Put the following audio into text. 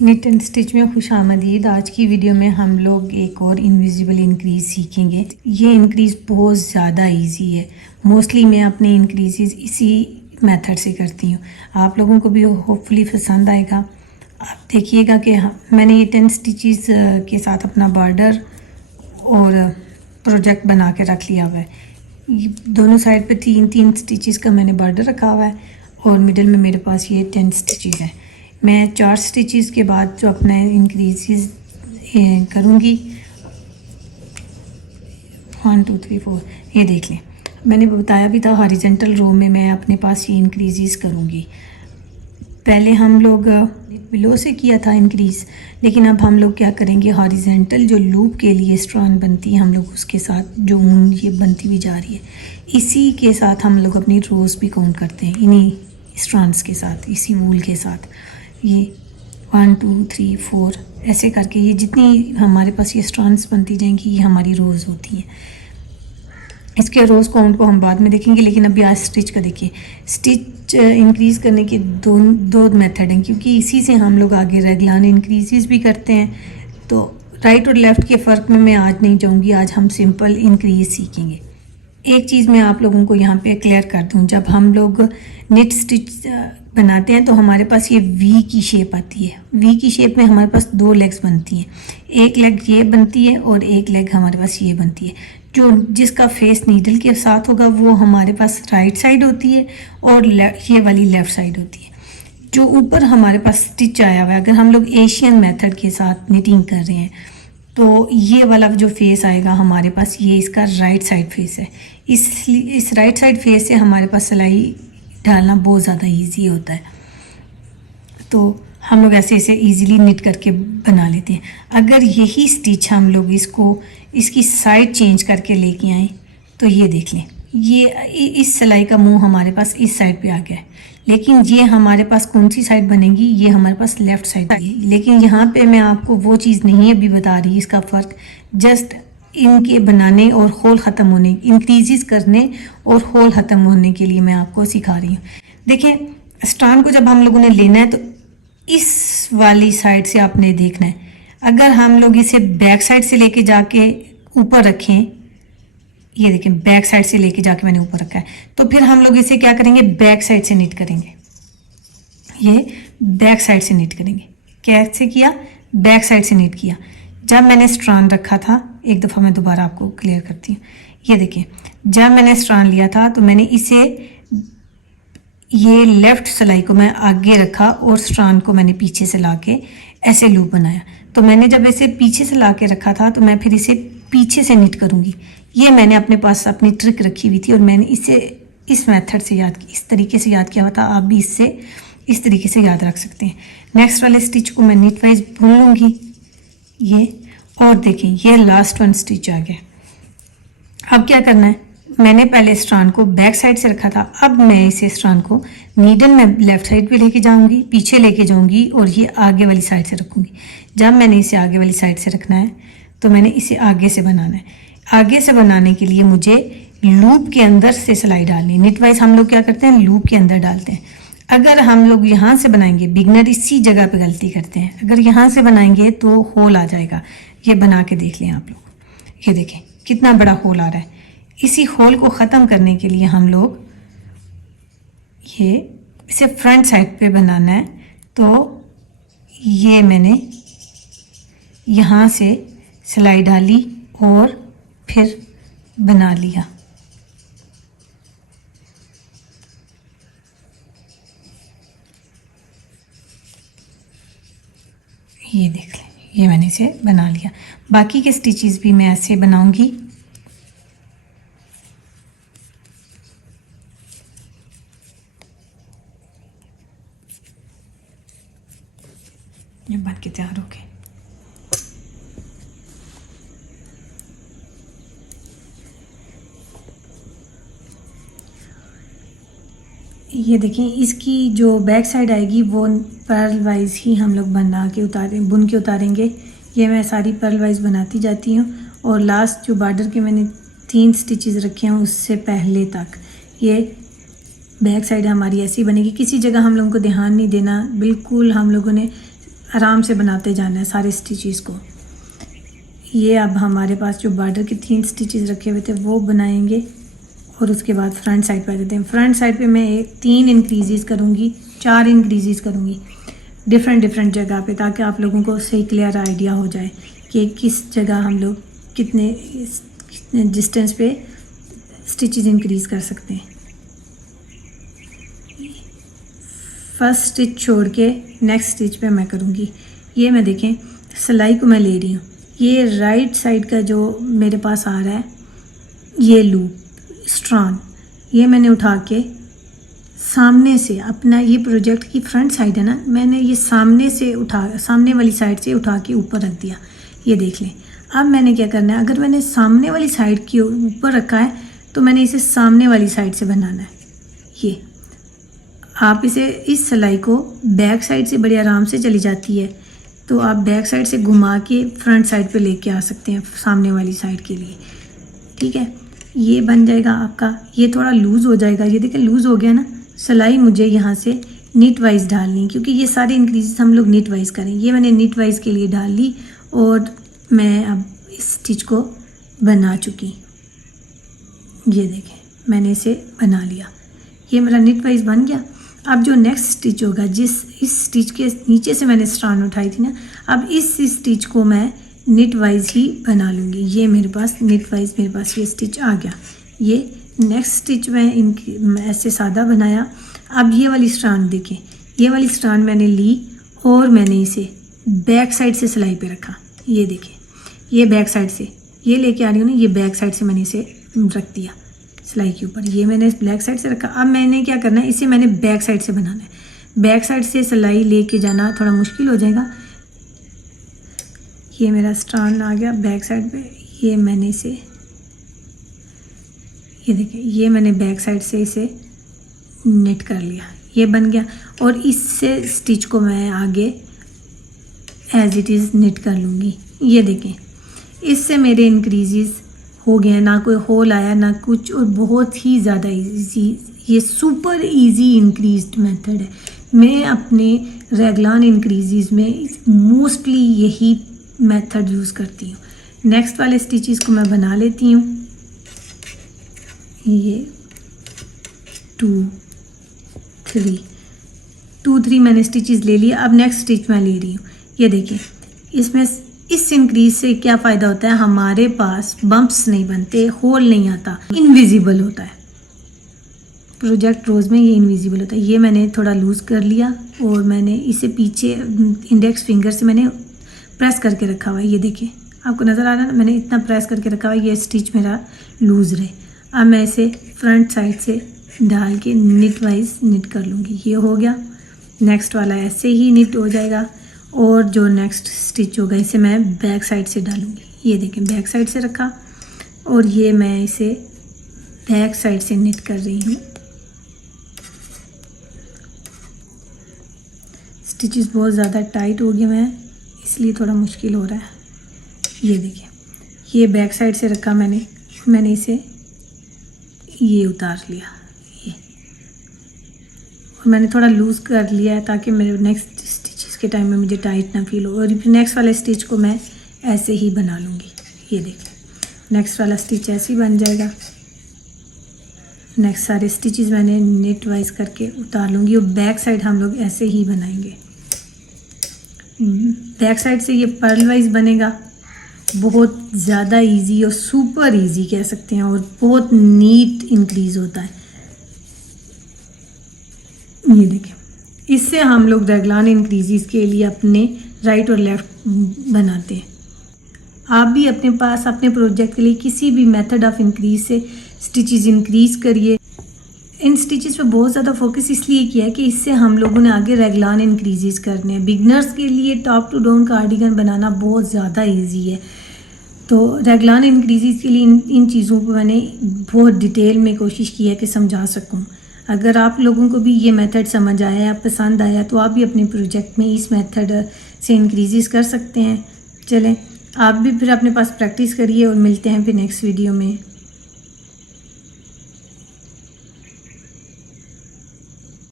Knit and stitch में खुश आमदीद। आज की वीडियो में हम लोग एक और इनविजिबल इंक्रीज़ सीखेंगे। ये इंक्रीज़ बहुत ज़्यादा इजी है। मोस्टली मैं अपने इंक्रीज़ इसी मेथड से करती हूँ। आप लोगों को भी होपफुली पसंद आएगा। आप देखिएगा कि मैंने ये 10 स्टिचेस के साथ अपना बॉर्डर और प्रोजेक्ट बना के रख लिया हुआ है। दोनों साइड पे 3-3 स्टिचेस का मैंने बॉर्डर रखा हुआ है और मिडिल में मेरे पास ये 10 स्टिचेस है। मैं 4 स्टिचेस के बाद जो अपना इंक्रीज़ करूँगी 1 2 3 4, ये देख लें। मैंने बताया भी था हॉरिजॉन्टल रो में मैं अपने पास ये इंक्रीज़ करूँगी। पहले हम लोग बिलो से किया था इंक्रीज़, लेकिन अब हम लोग क्या करेंगे, हॉरिजॉन्टल जो लूप के लिए स्ट्रैंड बनती है हम लोग उसके साथ जो ऊन ये बनती हुई जा रही है, इसी के साथ हम लोग अपनी रोज़ भी काउंट करते हैं, इन्हीं स्ट्रैंड्स के साथ, इसी वूल के साथ। ये 1 2 3 4 ऐसे करके ये जितनी हमारे पास ये स्ट्रैंड्स बनती जाएंगी ये हमारी रोज़ होती हैं। इसके रोज़ काउंट को हम बाद में देखेंगे, लेकिन अभी आज स्टिच का देखिए। स्टिच इंक्रीज़ करने के दो मेथड हैं, क्योंकि इसी से हम लोग आगे रेगुलर इंक्रीज़ भी करते हैं। तो राइट और लेफ़्ट के फ़र्क में मैं आज नहीं जाऊंगी, आज हम सिंपल इंक्रीज़ सीखेंगे। एक चीज़ मैं आप लोगों को यहाँ पे क्लियर कर दूँ, जब हम लोग निट स्टिच बनाते हैं तो हमारे पास ये वी की शेप आती है। वी की शेप में हमारे पास 2 लेग्स बनती हैं, एक लेग ये बनती है और एक लेग हमारे पास ये बनती है। जो जिसका फेस नीडल के साथ होगा वो हमारे पास राइट साइड होती है और ये वाली लेफ़्ट साइड होती है। जो ऊपर हमारे पास स्टिच आया हुआ है, अगर हम लोग एशियन मेथड के साथ निटिंग कर रहे हैं तो ये वाला जो फेस आएगा हमारे पास, ये इसका राइट साइड फेस है। इस राइट साइड फेस से हमारे पास सिलाई डालना बहुत ज़्यादा इजी होता है। तो हम लोग ऐसे ऐसे इजीली निट करके बना लेते हैं। अगर यही स्टिच हम लोग इसकी साइड चेंज करके लेके आएँ तो ये देख लें, ये इस सिलाई का मुंह हमारे पास इस साइड पे आ गया है, लेकिन ये हमारे पास कौन सी साइड बनेगी, ये हमारे पास लेफ़्ट साइड है। लेकिन यहाँ पे मैं आपको वो चीज़ नहीं अभी बता रही, इसका फ़र्क जस्ट इनके बनाने और होल ख़त्म होने, इंक्रीज़ करने और होल ख़त्म होने के लिए मैं आपको सिखा रही हूँ। देखिए, स्ट्रैंड को जब हम लोगों ने लेना है तो इस वाली साइड से आपने देखना है। अगर हम लोग इसे बैक साइड से लेके जाके ऊपर रखें, ये देखें बैक साइड से लेके जाके मैंने ऊपर रखा है, तो फिर हम लोग इसे क्या करेंगे, बैक साइड से निट करेंगे। ये बैक साइड से निट करेंगे। कैसे किया, बैक साइड से निट किया। जब मैंने स्ट्रैंड रखा था, एक दफ़ा मैं दोबारा आपको क्लियर करती हूँ। ये देखिए, जब मैंने स्ट्रैंड लिया था तो मैंने इसे, ये लेफ़्ट सिलाई को मैं आगे रखा और स्ट्रैंड को मैंने पीछे से ला के ऐसे लूप बनाया। तो मैंने जब इसे पीछे से ला के रखा था तो मैं फिर इसे पीछे से निट करूँगी। ये मैंने अपने पास अपनी ट्रिक रखी हुई थी और मैंने इसे इस मेथड से याद, इस तरीके से याद किया हुआ था। आप भी इससे इस तरीके से याद रख सकते हैं। नेक्स्ट वाले स्टिच को मैं नीट वाइज बुन लूँगी ये, और देखिए ये लास्ट 1 स्टिच आ गया। अब क्या करना है, मैंने पहले स्ट्रैंड को बैक साइड से रखा था, अब मैं इसे स्ट्रैंड को नीडल में लेफ़्ट साइड पे लेके जाऊंगी, पीछे लेके जाऊंगी और ये आगे वाली साइड से रखूँगी। जब मैंने इसे आगे वाली साइड से रखना है तो मैंने इसे आगे से बनाना है। आगे से बनाने के लिए मुझे लूप के अंदर से सिलाई डालनी है। निट वाइज हम लोग क्या करते हैं, लूप के अंदर डालते हैं। अगर हम लोग यहाँ से बनाएंगे, बिगनर इसी जगह पे गलती करते हैं, अगर यहाँ से बनाएंगे तो होल आ जाएगा। ये बना के देख लें आप लोग, ये देखें कितना बड़ा होल आ रहा है। इसी होल को ख़त्म करने के लिए हम लोग ये इसे फ्रंट साइड पे बनाना है। तो ये मैंने यहाँ से सिलाई डाली और फिर बना लिया। ये देख लें, ये मैंने इसे बना लिया। बाकी के स्टिचेस भी मैं ऐसे बनाऊंगी। ये बन के तैयार हो गए। ये देखिए, इसकी जो बैक साइड आएगी वो पर्ल वाइज ही हम लोग बना के बुन के उतारेंगे। ये मैं सारी पर्ल वाइज बनाती जाती हूँ और लास्ट जो बॉर्डर के मैंने 3 स्टिचेस रखे हैं उससे पहले तक ये बैक साइड हमारी ऐसी बनेगी। किसी जगह हम लोगों को ध्यान नहीं देना, बिल्कुल हम लोगों ने आराम से बनाते जाना है सारे स्टिचेस को। ये अब हमारे पास जो बॉर्डर के 3 स्टिचेस रखे हुए थे वो बनाएंगे और उसके बाद फ्रंट साइड पे आ जाते हैं। फ्रंट साइड पे मैं 3 इंक्रीजेस करूँगी, 4 इंक्रीजेस करूँगी डिफरेंट जगह पे, ताकि आप लोगों को सही क्लियर आइडिया हो जाए कि किस जगह हम लोग कितने डिस्टेंस पे स्टिचेस इंक्रीज कर सकते हैं। फर्स्ट स्टिच छोड़ के नेक्स्ट स्टिच पे मैं करूँगी। ये मैं देखें सिलाई को मैं ले रही हूँ, ये राइट साइड का जो मेरे पास आ रहा है ये लूप स्ट्रॉन, ये मैंने उठा के सामने से अपना, ये प्रोजेक्ट की फ्रंट साइड है ना, मैंने ये सामने वाली साइड से उठा के ऊपर रख दिया। ये देख लें। अब मैंने क्या करना है, अगर मैंने सामने वाली साइड के ऊपर रखा है तो मैंने इसे सामने वाली साइड से बनाना है। ये आप इसे, इस सिलाई को बैक साइड से बड़े आराम से चली जाती है, तो आप बैक साइड से घुमा के फ्रंट साइड पे लेके आ सकते हैं सामने वाली साइड के लिए। ठीक है, ये बन जाएगा आपका। ये थोड़ा लूज़ हो जाएगा, ये देखें लूज़ हो गया ना। सिलाई मुझे यहाँ से नीट वाइज डालनी, क्योंकि ये सारे इंक्रीजेस हम लोग नीट वाइज करें। ये मैंने नीट वाइज के लिए डाल ली और मैं अब इस स्टिच को बना चुकी। ये देखें मैंने इसे बना लिया, ये मेरा नीट वाइज बन गया। अब जो नेक्स्ट स्टिच होगा, इस स्टिच के नीचे से मैंने स्ट्रैंड उठाई थी ना, अब इस स्टिच को मैं नीट वाइज ही बना लूँगी। ये मेरे पास नीट वाइज मेरे पास ये स्टिच आ गया। ये नेक्स्ट स्टिच मैं ऐसे सादा बनाया। अब ये वाली स्ट्रैंड देखें, ये वाली स्ट्रैंड मैंने ली और मैंने इसे बैक साइड से सिलाई पे रखा। ये देखें, ये बैक साइड से ये लेके आ रही हूँ ना, ये बैक साइड से मैंने इसे रख दिया सिलाई के ऊपर। ये मैंने ब्लैक साइड से रखा। अब मैंने क्या करना है, इसे मैंने बैक साइड से बनाना है। बैक साइड से सिलाई लेके जाना थोड़ा मुश्किल हो जाएगा। ये मेरा स्ट्रैंड आ गया बैक साइड पे। ये मैंने इसे, ये देखिए, ये मैंने बैक साइड से इसे नेट कर लिया, ये बन गया। और इससे स्टिच को मैं आगे एज इट इज़ नेट कर लूँगी। ये देखें, इससे मेरे इंक्रीजेस हो गए, ना कोई होल आया ना कुछ, और बहुत ही ज़्यादा इजी, ये सुपर इजी इंक्रीज्ड मेथड है। मैं अपने रेगुलर इंक्रीजेस में मोस्टली यही मेथड यूज़ करती हूँ। नेक्स्ट वाले स्टिचेस को मैं बना लेती हूँ। ये 2 3 मैंने स्टिचेस ले लिया। अब नेक्स्ट स्टिच मैं ले रही हूँ। ये देखिए, इसमें इस इंक्रीज से क्या फ़ायदा होता है, हमारे पास बम्प्स नहीं बनते, होल नहीं आता, इनविजिबल होता है। प्रोजेक्ट रोज़ में ये इनविजिबल होता है। ये मैंने थोड़ा लूज़ कर लिया और मैंने इसे पीछे इंडेक्स फिंगर से मैंने प्रेस करके रखा हुआ है। ये देखिए, आपको नज़र आ रहा है ना, मैंने इतना प्रेस करके रखा हुआ है, ये स्टिच मेरा लूज़ रहे। अब मैं इसे फ्रंट साइड से डाल के निट वाइज निट कर लूँगी। ये हो गया। नेक्स्ट वाला ऐसे ही निट हो जाएगा और जो नेक्स्ट स्टिच होगा इसे मैं बैक साइड से डालूँगी। ये देखें, बैक साइड से रखा और ये मैं इसे बैक साइड से निट कर रही हूँ। स्टिचेस बहुत ज़्यादा टाइट हो गया मैं, इसलिए थोड़ा मुश्किल हो रहा है। ये देखिए, ये बैक साइड से रखा मैंने इसे ये उतार लिया, ये, और मैंने थोड़ा लूज़ कर लिया है ताकि मेरे नेक्स्ट स्टिचेस के टाइम में मुझे टाइट ना फील हो। और नेक्स्ट वाले स्टिच को मैं ऐसे ही बना लूँगी। ये देखिए, नेक्स्ट वाला स्टिच ऐसे ही बन जाएगा। नेक्स्ट सारे स्टिचेस मैंने नेट वाइज करके उतार लूँगी और बैक साइड हम लोग ऐसे ही बनाएंगे। बैक साइड से ये पर्ल वाइज बनेगा। बहुत ज़्यादा इजी और सुपर इजी कह सकते हैं, और बहुत नीट इंक्रीज होता है। ये देखें, इससे हम लोग रेगुलर इंक्रीजेस के लिए अपने राइट और लेफ़्ट बनाते हैं। आप भी अपने पास अपने प्रोजेक्ट के लिए किसी भी मेथड ऑफ इंक्रीज से स्टिचेस इंक्रीज करिए। इन स्टिचेस पे बहुत ज़्यादा फोकस इसलिए किया है कि इससे हम लोगों ने आगे रेगुलर इंक्रीजेस करने हैं। बिगनर्स के लिए टॉप टू डाउन कार्डिगन बनाना बहुत ज़्यादा इजी है। तो रेगुलर इंक्रीजेस के लिए इन चीज़ों को मैंने बहुत डिटेल में कोशिश की है कि समझा सकूं। अगर आप लोगों को भी ये मेथड समझ आया या पसंद आया तो आप भी अपने प्रोजेक्ट में इस मेथड से इंक्रीजेस कर सकते हैं। चलें, आप भी फिर अपने पास प्रैक्टिस करिए और मिलते हैं फिर नेक्स्ट वीडियो में।